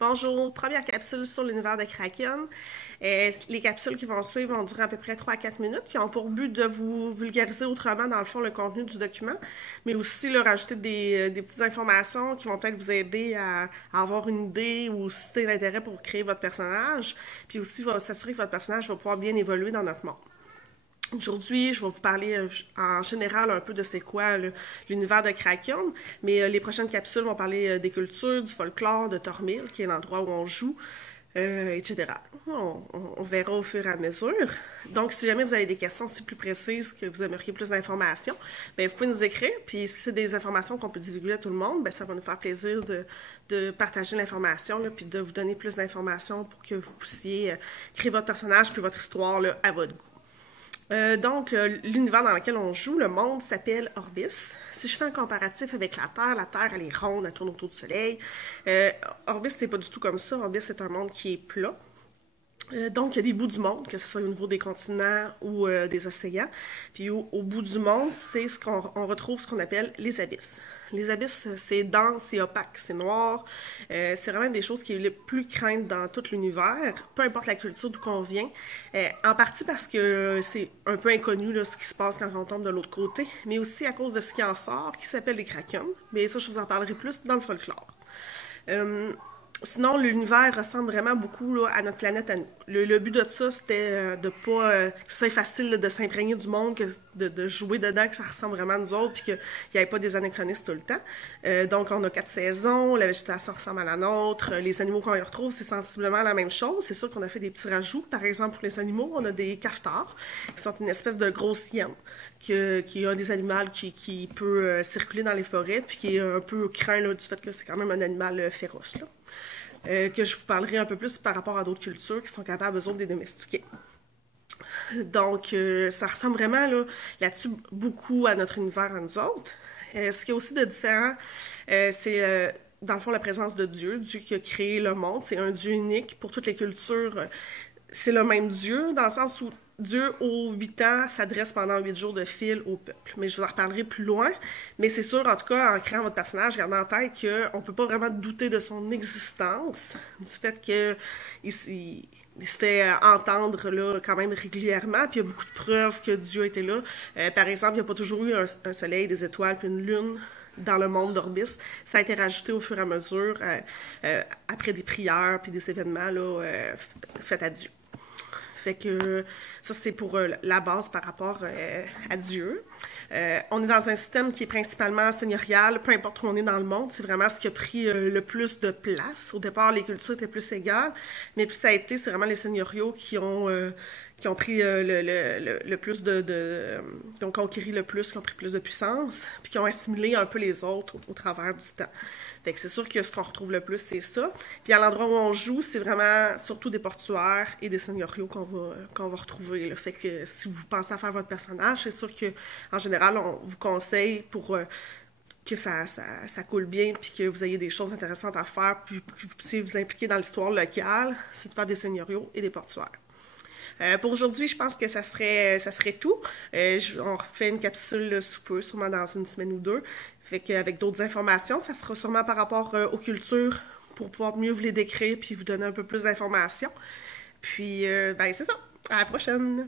Bonjour, première capsule sur l'univers de Kraken. Les capsules qui vont suivre vont durer à peu près 3 à 4 minutes, qui ont pour but de vous vulgariser autrement, dans le fond, le contenu du document, mais aussi leur rajouter des petites informations qui vont peut-être vous aider à avoir une idée ou susciter l'intérêt pour créer votre personnage, puis aussi va s'assurer que votre personnage va pouvoir bien évoluer dans notre monde. Aujourd'hui, je vais vous parler en général un peu de c'est quoi l'univers de Kraken, mais les prochaines capsules vont parler des cultures, du folklore, de Thormil, qui est l'endroit où on joue, etc. On verra au fur et à mesure. Donc, si jamais vous avez des questions aussi plus précises, que vous aimeriez plus d'informations, bien, vous pouvez nous écrire, puis si c'est des informations qu'on peut divulguer à tout le monde, bien, ça va nous faire plaisir de partager l'information, puis de vous donner plus d'informations pour que vous puissiez créer votre personnage puis votre histoire là, à votre goût. Donc, l'univers dans lequel on joue, le monde s'appelle Orbis. Si je fais un comparatif avec la Terre, elle est ronde, elle tourne autour du Soleil. Orbis, c'est pas du tout comme ça. Orbis, c'est un monde qui est plat. Donc, il y a des bouts du monde, que ce soit au niveau des continents ou des océans. Puis au bout du monde, c'est on retrouve ce qu'on appelle les abysses. Les abysses, c'est dense, c'est opaque, c'est noir. C'est vraiment des choses qui sont les plus craintes dans tout l'univers, peu importe la culture d'où qu'on vient. En partie parce que c'est un peu inconnu là, ce qui se passe quand on tombe de l'autre côté, mais aussi à cause de ce qui en sort, qui s'appelle les Kraken. Mais ça, je vous en parlerai plus dans le folklore. Sinon, l'univers ressemble vraiment beaucoup là, à notre planète à nous. Le but de ça, c'était de pas que ce soit facile là, de s'imprégner du monde, de jouer dedans, que ça ressemble vraiment à nous autres, puis qu'il n'y ait pas des anachronismes tout le temps. Donc, on a 4 saisons, la végétation ressemble à la nôtre, les animaux qu'on y retrouve, c'est sensiblement la même chose. C'est sûr qu'on a fait des petits rajouts. Par exemple, pour les animaux, on a des caftars, qui sont une espèce de grosse hyène, qui est un des animaux qui peut circuler dans les forêts, puis qui est un peu craint là, du fait que c'est quand même un animal féroce, là. Que je vous parlerai un peu plus par rapport à d'autres cultures qui sont capables, eux autres, de les domestiquer. Donc, ça ressemble vraiment là-dessus beaucoup à notre univers à nous autres. Ce qu'il y a aussi de différent, c'est dans le fond la présence de Dieu, Dieu qui a créé le monde. C'est un Dieu unique pour toutes les cultures. C'est le même Dieu, dans le sens où Dieu, aux 8 ans, s'adresse pendant 8 jours de fil au peuple. Mais je vous en reparlerai plus loin. Mais c'est sûr, en tout cas, en créant votre personnage, gardez en tête qu'on ne peut pas vraiment douter de son existence, du fait qu'il se fait entendre là, quand même régulièrement, puis il y a beaucoup de preuves que Dieu était là. Par exemple, il n'y a pas toujours eu un soleil, des étoiles, puis une lune dans le monde d'Orbis. Ça a été rajouté au fur et à mesure, après des prières, puis des événements là, faits à Dieu. Fait que ça, c'est pour la base par rapport à Dieu. On est dans un système qui est principalement seigneurial, peu importe où on est dans le monde. C'est vraiment ce qui a pris le plus de place. Au départ, les cultures étaient plus égales, mais plus ça a été, c'est vraiment les seigneuriaux qui ont pris le plus qui ont conquéri le plus, qui ont pris plus de puissance, puis qui ont assimilé un peu les autres au travers du temps. Fait que c'est sûr que ce qu'on retrouve le plus, c'est ça. Puis à l'endroit où on joue, c'est vraiment surtout des portuaires et des seigneuriaux qu'on va retrouver. Là. Fait que si vous pensez à faire votre personnage, c'est sûr que en général, on vous conseille pour que ça coule bien, puis que vous ayez des choses intéressantes à faire, puis que vous puissiez vous impliquer dans l'histoire locale, c'est de faire des seigneuriaux et des portuaires. Pour aujourd'hui, je pense que ça serait tout. On refait une capsule sous peu, sûrement dans une semaine ou deux. Fait qu'avec d'autres informations, ça sera sûrement par rapport aux cultures pour pouvoir mieux vous les décrire puis vous donner un peu plus d'informations. Puis, ben c'est ça. À la prochaine!